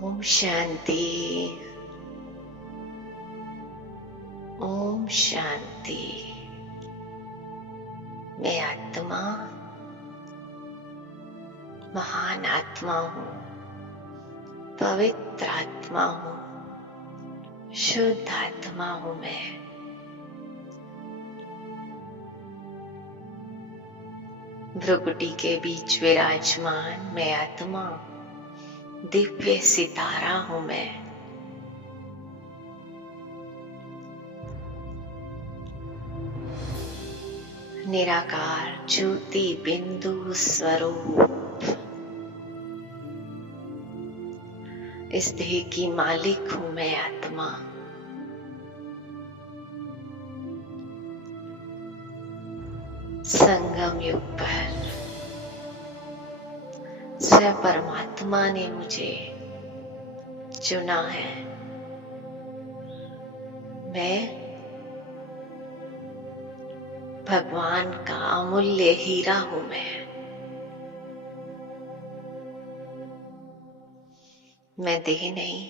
ओम शांति। ओम शांति। मैं आत्मा, महान आत्मा हूँ, पवित्र आत्मा हूँ, शुद्ध आत्मा हूँ। मैं भ्रुकुटी के बीच विराजमान मैं आत्मा, दिव्य सितारा हूँ। मैं निराकार ज्योति बिंदु स्वरूप इस देह की मालिक हूँ। मैं आत्मा संगम युग पर स्वयं परमात्मा ने मुझे चुना है। मैं भगवान का अमूल्य हीरा हूँ। मैं देह नहीं,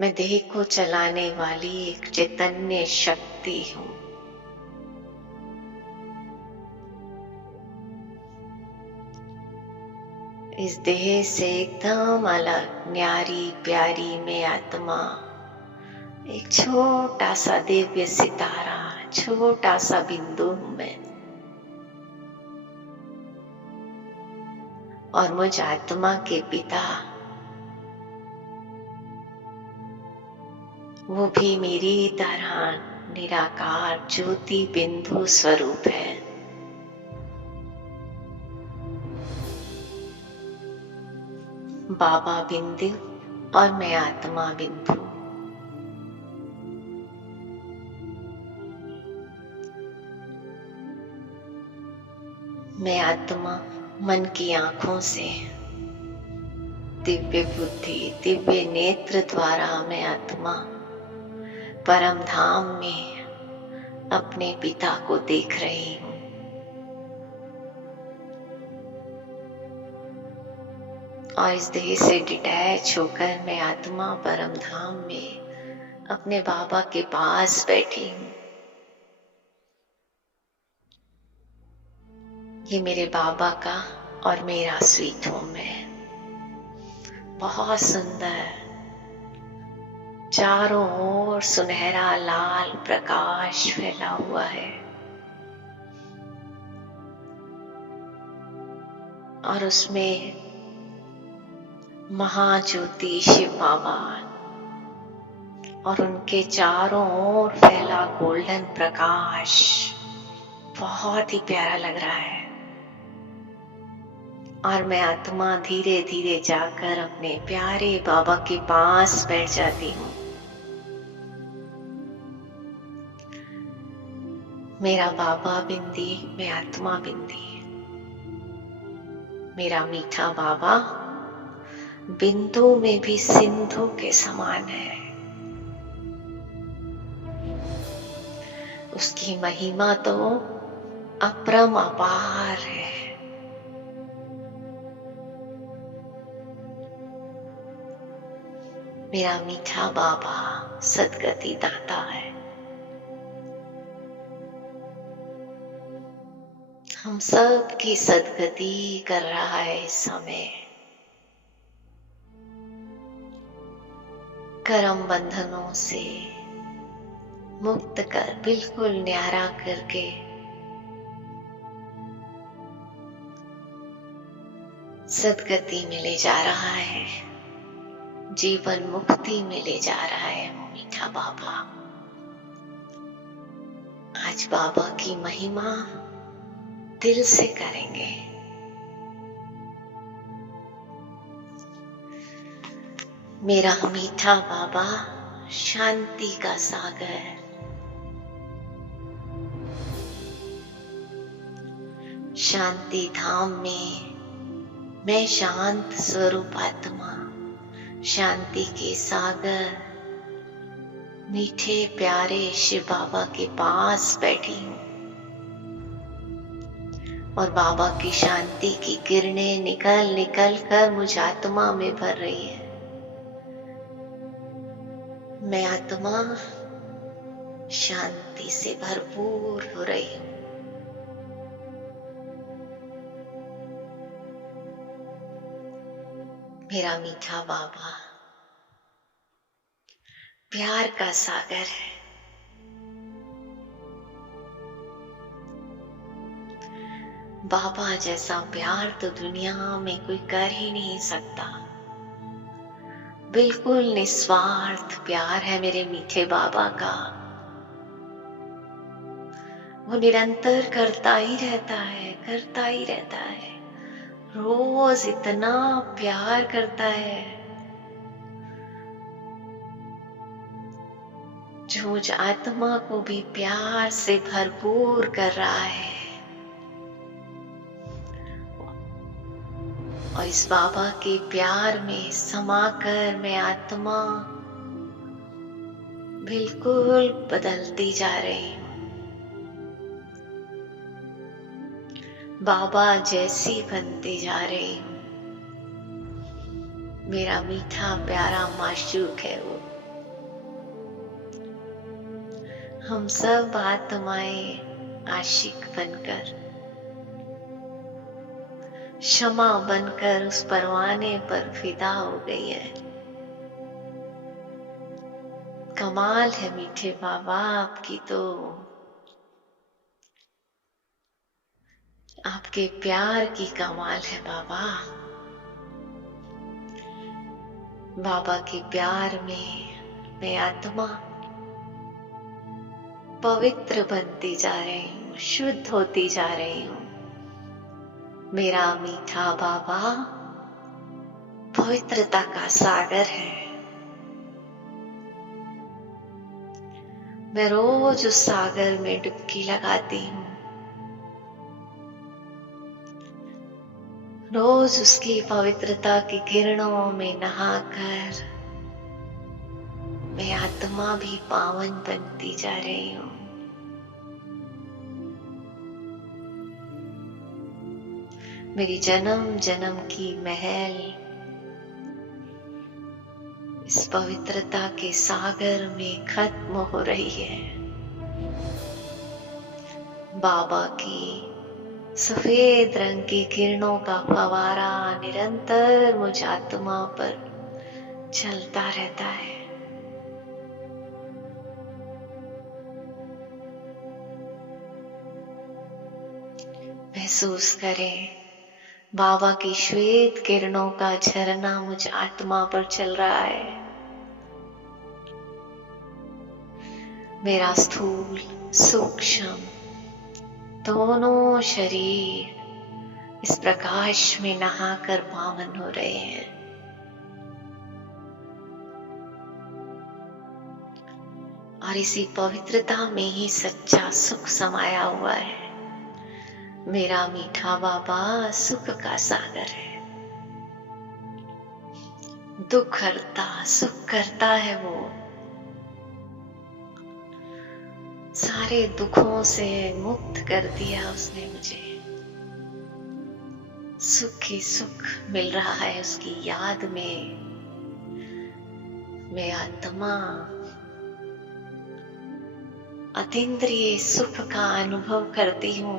मैं देह को चलाने वाली एक चैतन्य शक्ति हूँ। इस देह से एकदम अलग न्यारी प्यारी मैं आत्मा, एक छोटा सा दिव्य सितारा, छोटा सा बिंदु हूँ मैं। और मुझ आत्मा के पिता, वो भी मेरी तरह निराकार ज्योति बिंदु स्वरूप है। बाबा बिंदु और मैं आत्मा बिंदु। मैं आत्मा मन की आंखों से दिव्य बुद्धि, दिव्य नेत्र द्वारा मैं आत्मा परम धाम में अपने पिता को देख रही हूँ। और इस देह से डिटैच होकर मैं आत्मा परम धाम में अपने बाबा के पास बैठी हूँ। ये मेरे बाबा का और मेरा स्वीट होम है। बहुत सुंदर, चारों ओर सुनहरा लाल प्रकाश फैला हुआ है। और उसमें महाज्योति शिव बाबा और उनके चारों ओर फैला गोल्डन प्रकाश बहुत ही प्यारा लग रहा है। और मैं आत्मा धीरे धीरे जाकर अपने प्यारे बाबा के पास बैठ जाती हूँ। मेरा बाबा बिंदी, मैं आत्मा बिंदी। मेरा मीठा बाबा बिंदु में भी सिंधु के समान है। उसकी महिमा तो अपरंपार है। मेरा मीठा बाबा सद्गति दाता है। हम सब की सद्गति कर रहा है इस समय। कर्म बंधनों से मुक्त कर, बिल्कुल न्यारा करके सद्गति में ले जा रहा है, जीवन मुक्ति में ले जा रहा है वो मीठा बाबा। आज बाबा की महिमा दिल से करेंगे। मेरा मीठा बाबा शांति का सागर, शांति धाम में मैं शांत स्वरूप आत्मा, शांति के सागर मीठे प्यारे शिव बाबा के पास बैठी हूँ। और बाबा की शांति की किरणें निकल निकल कर मुझ आत्मा में भर रही है। मैं आत्मा शांति से भरपूर हो रही हूं। मेरा मीठा बाबा प्यार का सागर है। बाबा जैसा प्यार तो दुनिया में कोई कर ही नहीं सकता। बिल्कुल निस्वार्थ प्यार है मेरे मीठे बाबा का। वो निरंतर करता ही रहता है, करता ही रहता है। रोज इतना प्यार करता है जो मुझ आत्मा को भी प्यार से भरपूर कर रहा है। और इस बाबा के प्यार में समाकर मैं आत्मा बिल्कुल बदलती जा रही हूँ। बाबा जैसी बनती जा रही हूँ। मेरा मीठा प्यारा माशूक है वो। हम सब आत्माएं आशिक बनकर, क्षमा बनकर उस परवाने पर फिदा हो गई है। कमाल है मीठे बाबा आपकी तो। आपके प्यार की कमाल है बाबा। बाबा के प्यार में मैं आत्मा पवित्र बनती जा रही हूँ, शुद्ध होती जा रही हूँ। मेरा मीठा बाबा पवित्रता का सागर है। मैं रोज उस सागर में डुबकी लगाती हूँ। रोज उसकी पवित्रता की किरणों में नहाकर मैं आत्मा भी पावन बनती जा रही हूँ। मेरी जन्म जन्म की महल इस पवित्रता के सागर में खत्म हो रही है। बाबा की सफेद रंग की किरणों का फवारा निरंतर मुझ आत्मा पर चलता रहता है। महसूस करें बाबा की श्वेत किरणों का झरना मुझ आत्मा पर चल रहा है। मेरा स्थूल सूक्ष्म दोनों शरीर इस प्रकाश में नहाकर पावन हो रहे हैं। और इसी पवित्रता में ही सच्चा सुख समाया हुआ है। मेरा मीठा बाबा सुख का सागर है। दुख हरता सुख करता है वो। सारे दुखों से मुक्त कर दिया उसने मुझे। सुख ही सुख मिल रहा है उसकी याद में। मैं आत्मा अतीन्द्रिय सुख का अनुभव करती हूँ।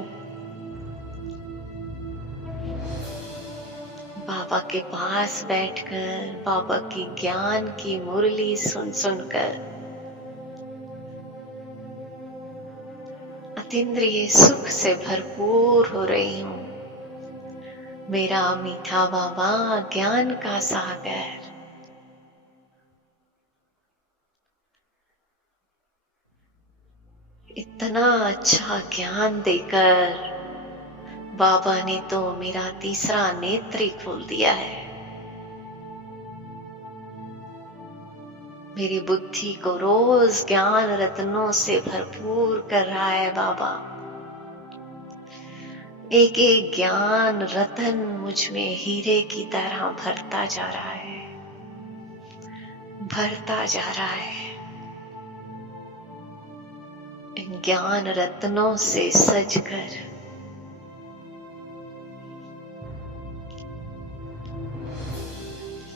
बाबा के पास बैठकर बाबा की ज्ञान की मुरली सुन सुनकर अतीन्द्रिय सुख से भरपूर हो रही हूँ। मेरा मीठा बाबा ज्ञान का सागर। इतना अच्छा ज्ञान देकर बाबा ने तो मेरा तीसरा नेत्र ही खोल दिया है। मेरी बुद्धि को रोज ज्ञान रत्नों से भरपूर कर रहा है बाबा। एक एक ज्ञान रतन मुझ में हीरे की तरह भरता जा रहा है, भरता जा रहा है। इन ज्ञान रत्नों से सजकर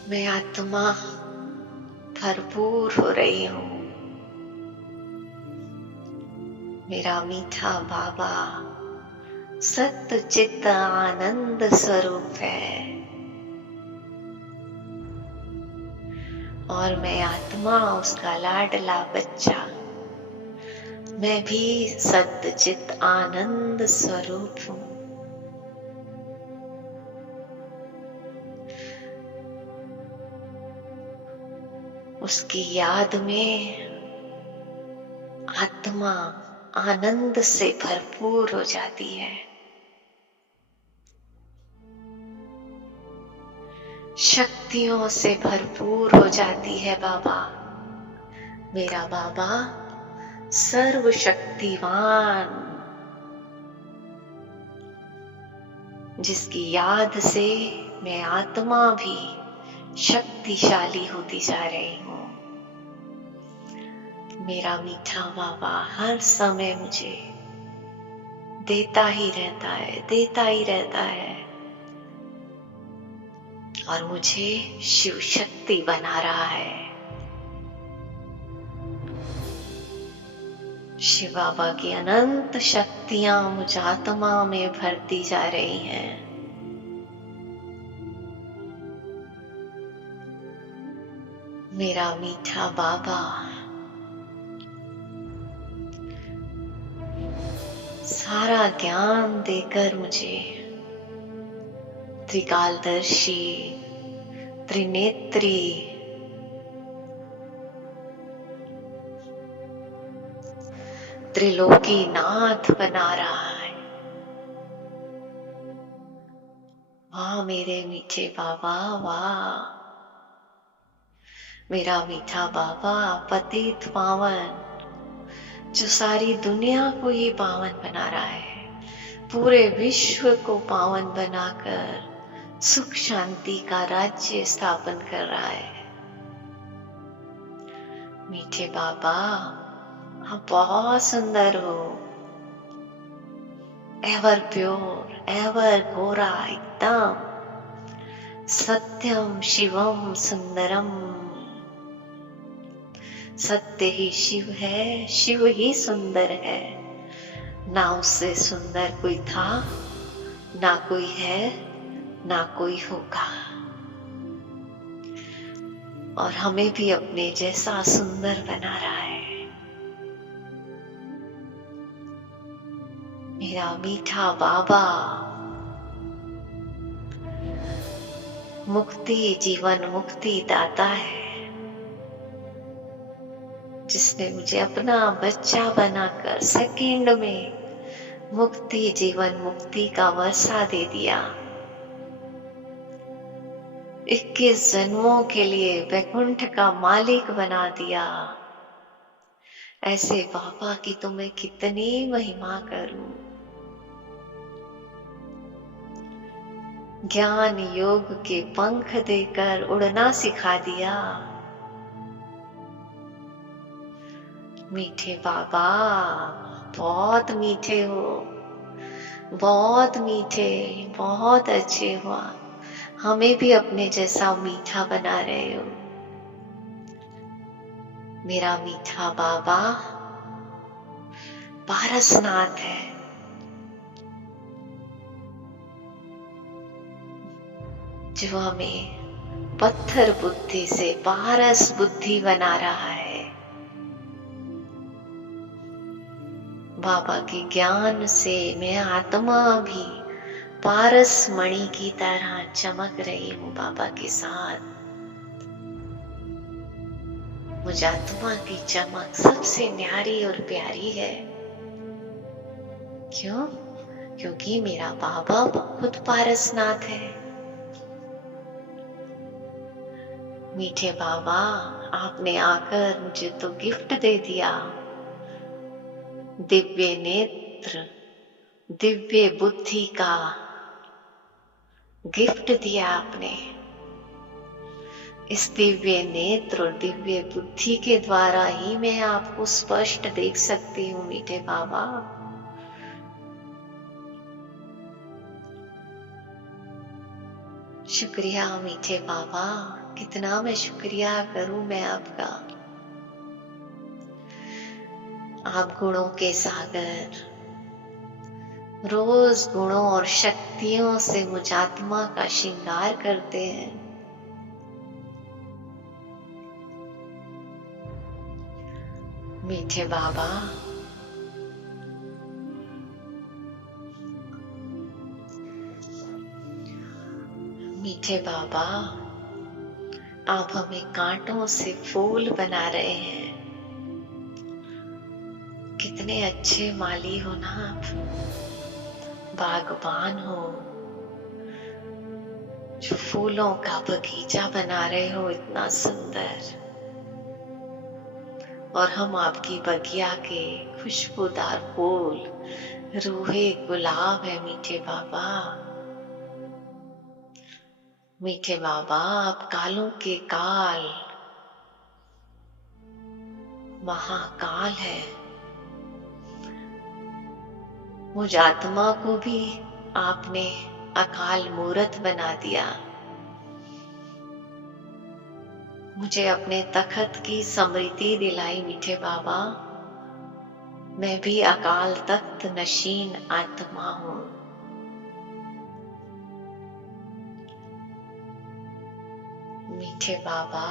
मैं आत्मा भरपूर हो रही हूँ। मेरा मीठा बाबा सत्य चित्त आनंद स्वरूप है और मैं आत्मा उसका लाडला बच्चा। मैं भी सत्य चित्त आनंद स्वरूप हूँ। उसकी याद में आत्मा आनंद से भरपूर हो जाती है। शक्तियों से भरपूर हो जाती है बाबा। मेरा बाबा सर्वशक्तिवान, जिसकी याद से मैं आत्मा भी शक्तिशाली होती जा रही हूँ। मेरा मीठा बाबा हर समय मुझे देता ही रहता है, देता ही रहता है और मुझे शिव शक्ति बना रहा है। शिव बाबा की अनंत शक्तियां मुझ आत्मा में भरती जा रही हैं। मेरा मीठा बाबा सारा ज्ञान देकर मुझे त्रिकालदर्शी, त्रिनेत्री, त्रिलोकी नाथ बना रहा है। वाह मेरे मीठे बाबा, वाह मेरा मीठा बाबा पतित पावन, जो सारी दुनिया को ही पावन बना रहा है, पूरे विश्व को पावन बनाकर सुख शांति का राज्य स्थापन कर रहा है। मीठे बाबा आप बहुत सुंदर हो, एवर प्योर, एवर गोरा, एकदम सत्यम शिवम सुंदरम। सत्य ही शिव है, शिव ही सुंदर है। ना उससे सुंदर कोई था, ना कोई है, ना कोई होगा। और हमें भी अपने जैसा सुंदर बना रहा है। मेरा मीठा बाबा मुक्ति, जीवन मुक्ति दाता है, जिसने मुझे अपना बच्चा बनाकर सेकंड में मुक्ति, जीवन मुक्ति का वर्षा दे दिया। 21 जन्मों के लिए वैकुंठ का मालिक बना दिया। ऐसे बाबा की तो मैं कितनी महिमा करूं। ज्ञान योग के पंख देकर उड़ना सिखा दिया। मीठे बाबा बहुत मीठे हो, बहुत मीठे, बहुत अच्छे हो। हमें भी अपने जैसा मीठा बना रहे हो। मेरा मीठा बाबा पारसनाथ है, जो हमें पत्थर बुद्धि से पारस बुद्धि बना रहा है। बाबा के ज्ञान से मैं आत्मा भी पारस मणि की तरह चमक रही हूँ बाबा के साथ। मुझ आत्मा की चमक सबसे न्यारी और प्यारी है। क्यों? क्योंकि मेरा बाबा खुद पारसनाथ है। मीठे बाबा आपने आकर मुझे तो गिफ्ट दे दिया, दिव्य नेत्र, दिव्य बुद्धि का गिफ्ट दिया आपने। इस दिव्य नेत्र और दिव्य बुद्धि के द्वारा ही मैं आपको स्पष्ट देख सकती हूँ मीठे बाबा। शुक्रिया मीठे बाबा कितना मैं शुक्रिया करूं मैं आपका। आप गुणों के सागर, रोज गुणों और शक्तियों से मुझ आत्मा का श्रृंगार करते हैं। मीठे बाबा, मीठे बाबा, आप हमें कांटों से फूल बना रहे हैं। कितने अच्छे माली हो ना आप, बागबान हो, जो फूलों का बगीचा बना रहे हो इतना सुंदर। और हम आपकी बगिया के खुशबूदार फूल, रूहे गुलाब है मीठे बाबा। मीठे बाबा, आप कालों के काल, महाकाल है। मुझ आत्मा को भी आपने अकाल मूरत बना दिया। मुझे अपने तखत की स्मृति दिलाई मीठे बाबा। मैं भी अकाल तख्त नशीन आत्मा हूं। मीठे बाबा,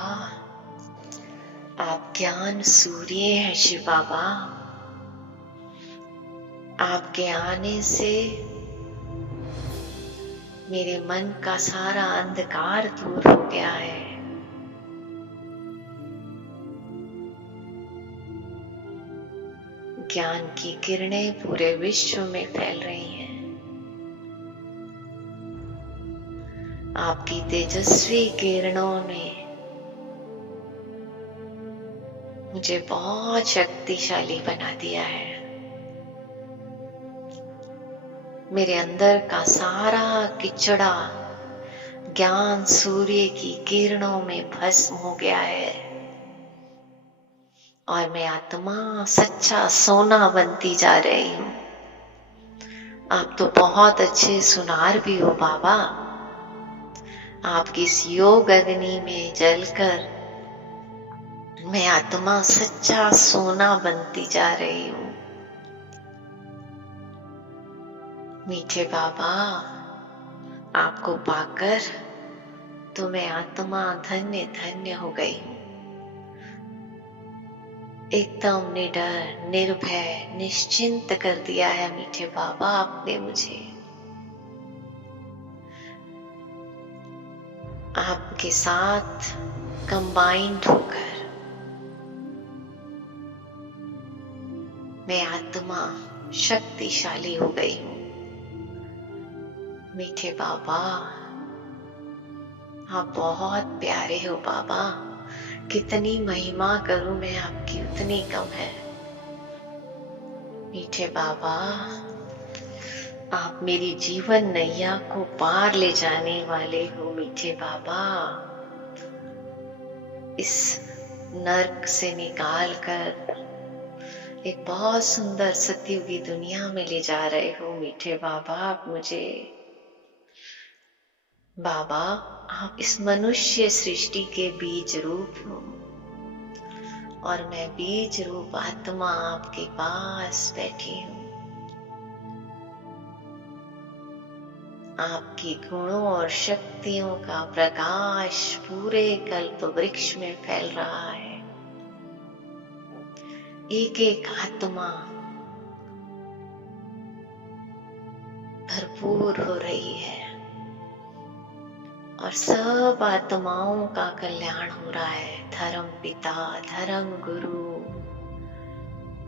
आप ज्ञान सूर्य हैं शिव बाबा। आपके आने से मेरे मन का सारा अंधकार दूर हो गया है। ज्ञान की किरणें पूरे विश्व में फैल रही हैं। आपकी तेजस्वी किरणों ने मुझे बहुत शक्तिशाली बना दिया है। मेरे अंदर का सारा किचड़ा ज्ञान सूर्य की किरणों में भस्म हो गया है और मैं आत्मा सच्चा सोना बनती जा रही हूँ। आप तो बहुत अच्छे सुनार भी हो बाबा। आपकी इस योग अग्नि में जलकर मैं आत्मा सच्चा सोना बनती जा रही हूँ। मीठे बाबा, आपको पाकर तो मैं आत्मा धन्य धन्य हो गई हूँ। एकदम निडर, निर्भय, निश्चिंत कर दिया है मीठे बाबा आपने मुझे। आपके साथ कंबाइंड होकर मैं आत्मा शक्तिशाली हो गई हूँ। मीठे बाबा, आप बहुत प्यारे हो बाबा। कितनी महिमा करूं मैं आपकी उतनी कम है। मीठे बाबा, आप मेरी जीवन नैया को पार ले जाने वाले हो मीठे बाबा। इस नर्क से निकाल कर एक बहुत सुंदर सतयुगी दुनिया में ले जा रहे हो मीठे बाबा आप मुझे। बाबा, आप इस मनुष्य सृष्टि के बीज रूप हो और मैं बीज रूप आत्मा आपके पास बैठी हूँ। आपकी गुणों और शक्तियों का प्रकाश पूरे कल्प वृक्ष में फैल रहा है। एक एक आत्मा भरपूर हो रही है और सब आत्माओं का कल्याण हो रहा है। धर्म पिता, धर्म गुरु,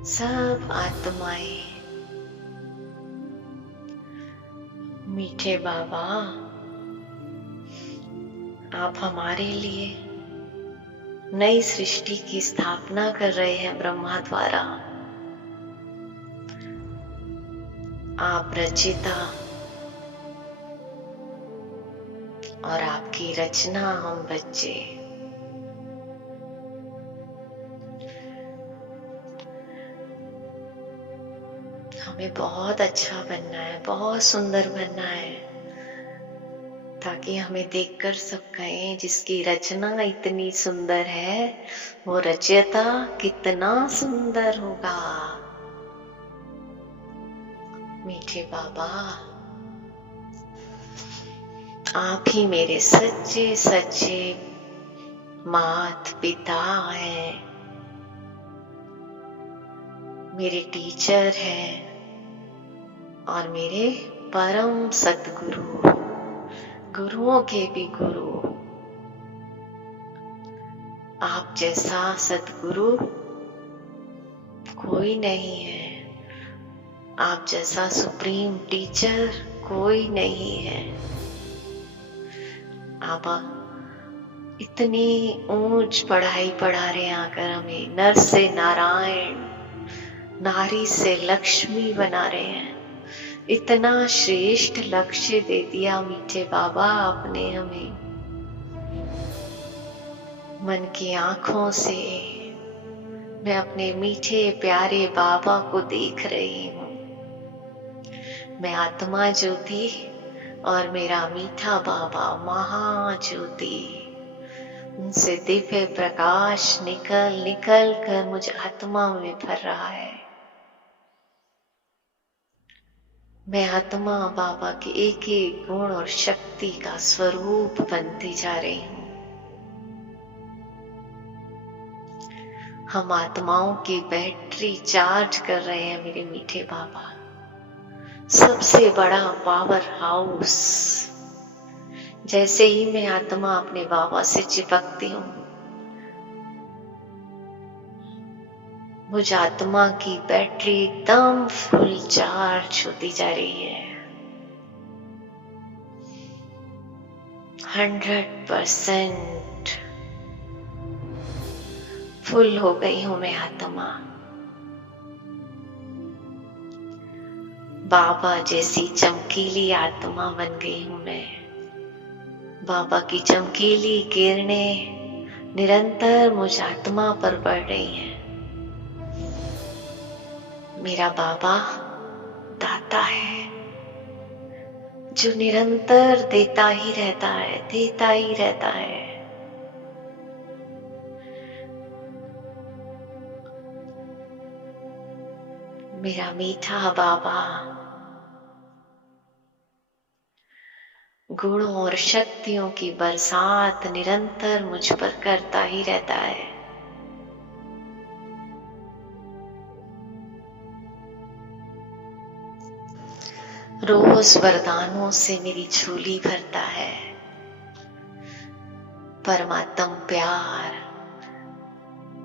सब आत्माएं। मीठे बाबा, आप हमारे लिए नई सृष्टि की स्थापना कर रहे हैं ब्रह्मा द्वारा। आप रचिता और आपकी रचना हम बच्चे। हमें बहुत अच्छा बनना है, बहुत सुंदर बनना है। ताकि हमें देखकर सब कहें जिसकी रचना इतनी सुंदर है वो रचयिता कितना सुंदर होगा। मीठे बाबा, आप ही मेरे सच्चे सच्चे मात पिता हैं, मेरे टीचर हैं और मेरे परम सतगुरु, गुरुओं के भी गुरु। आप जैसा सतगुरु कोई नहीं है, आप जैसा सुप्रीम टीचर कोई नहीं है। आप इतनी ऊंच पढ़ाई पढ़ा रहे हैं आकर हमें, नर से नारायण, नारी से लक्ष्मी बना रहे हैं। इतना श्रेष्ठ लक्ष्य दे दिया मीठे बाबा आपने हमें। मन की आंखों से मैं अपने मीठे प्यारे बाबा को देख रही हूँ। मैं आत्मा ज्योति और मेरा मीठा बाबा महाज्योति, उनसे दिव्य प्रकाश निकल निकल कर मुझ आत्मा में भर रहा है। मैं आत्मा बाबा के एक एक गुण और शक्ति का स्वरूप बनती जा रही हूँ। हम आत्माओं की बैटरी चार्ज कर रहे हैं मेरे मीठे बाबा। सबसे बड़ा पावर हाउस। जैसे ही मैं आत्मा अपने बाबा से चिपकती हूँ, मुझ आत्मा की बैटरी एकदम फुल चार्ज होती जा रही है। 100% फुल हो गई हूं मैं आत्मा। बाबा जैसी चमकीली आत्मा बन गई हूं मैं। बाबा की चमकीली किरणें निरंतर मुझ आत्मा पर पड़ रही हैं। मेरा बाबा दाता है, जो निरंतर देता ही रहता है, देता ही रहता है। मेरा मीठा बाबा गुणों और शक्तियों की बरसात निरंतर मुझ पर करता ही रहता है। रोज वरदानों से मेरी झोली भरता है। परमात्म प्यार,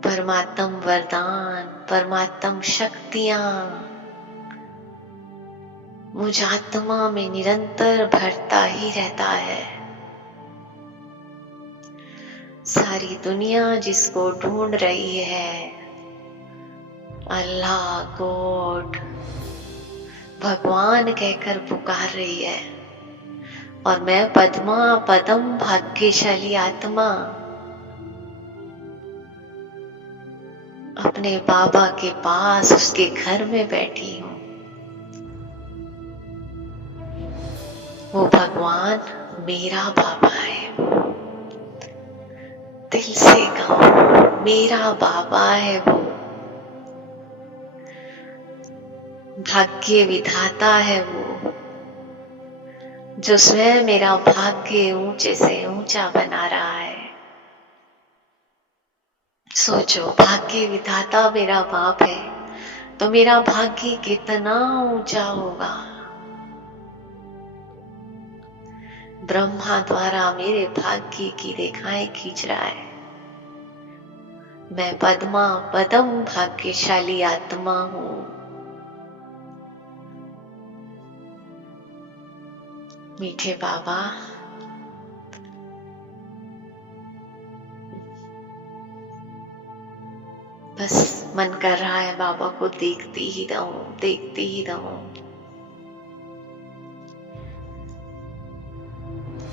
परमात्म वरदान, परमात्म शक्तियां मुझ आत्मा में निरंतर भरता ही रहता है। सारी दुनिया जिसको ढूंढ रही है, अल्लाह, गॉड, भगवान कहकर पुकार रही है, और मैं पद्मा पदम भाग्यशाली आत्मा अपने बाबा के पास उसके घर में बैठी हूँ। वो भगवान मेरा बाबा है। दिल से कहो, मेरा बाबा है वो। भाग्य विधाता है वो, जो स्वयं मेरा भाग्य ऊंचे से ऊंचा बना रहा है। सोचो, भाग्य विधाता मेरा बाप है तो मेरा भाग्य कितना ऊंचा होगा। ब्रह्मा द्वारा मेरे भाग्य की रेखाएं खींच रहा है। मैं पद्मा पदम भाग्यशाली आत्मा हूं। मीठे बाबा, बस मन कर रहा है बाबा को देखती ही रहूं, देखती ही रहूं।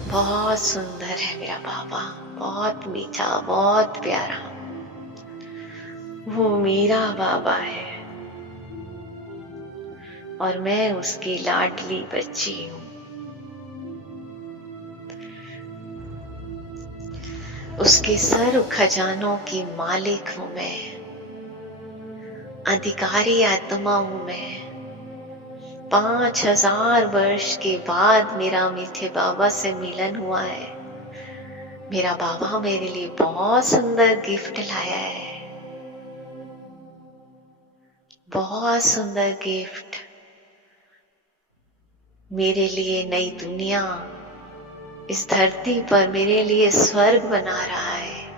बहुत सुंदर है मेरा बाबा, बहुत मीठा, बहुत प्यारा। वो मेरा बाबा है और मैं उसकी लाडली बच्ची हूं। उसके सर्व खजानों की मालिक हूं मैं, अधिकारी आत्मा हूं मैं। 5000 वर्ष के बाद मेरा मीठे बाबा से मिलन हुआ है। मेरा बाबा मेरे लिए बहुत सुंदर गिफ्ट लाया है, बहुत सुंदर गिफ्ट। मेरे लिए नई दुनिया इस धरती पर मेरे लिए स्वर्ग बना रहा है।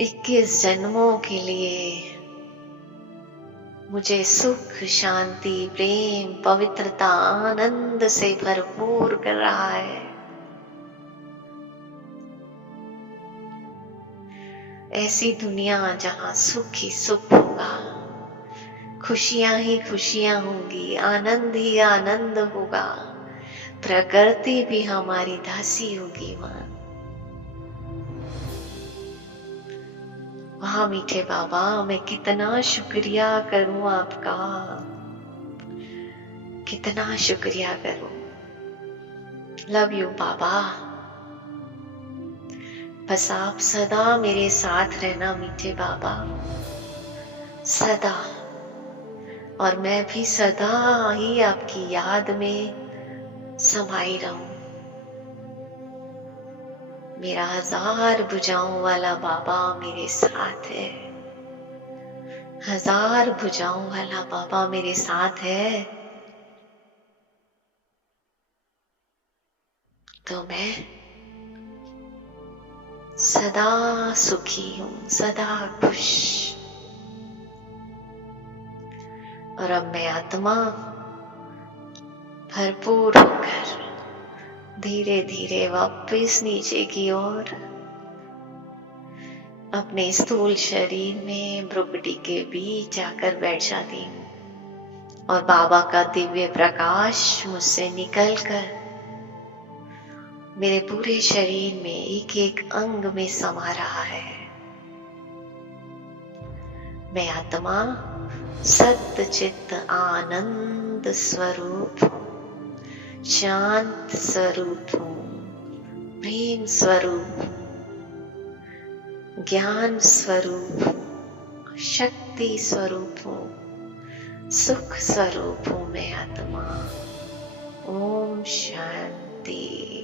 21 जन्मों के लिए मुझे सुख, शांति, प्रेम, पवित्रता, आनंद से भरपूर कर रहा है। ऐसी दुनिया जहां सुख ही सुख होगा, खुशियां ही खुशियां होंगी, आनंद ही आनंद होगा, प्रकृति भी हमारी दासी होगी। वहां मीठे बाबा, मैं कितना शुक्रिया करूं आपका, कितना शुक्रिया करूं। लव यू बाबा। बस आप सदा मेरे साथ रहना मीठे बाबा, सदा। और मैं भी सदा ही आपकी याद में समाई रहूं। मेरा 1000 भुजाओं वाला बाबा मेरे साथ है, 1000 भुजाओं वाला बाबा मेरे साथ है। तो मैं सदा सुखी हूं, सदा खुश। और अब मैं आत्मा भरपूर होकर धीरे धीरे वापस नीचे की ओर अपने स्थूल शरीर में भ्रुकुटी के बीच जाकर बैठ जाती हूं। और बाबा का दिव्य प्रकाश मुझसे निकलकर मेरे पूरे शरीर में एक एक अंग में समा रहा है। मैं आत्मा सत्य चित्त आनंद स्वरूप हूं, शांत स्वरूप हूं, प्रेम स्वरूप हूं, ज्ञान स्वरूप हूं, शक्ति स्वरूप हूं, सुख स्वरूप हूं मैं आत्मा। ओम शांति।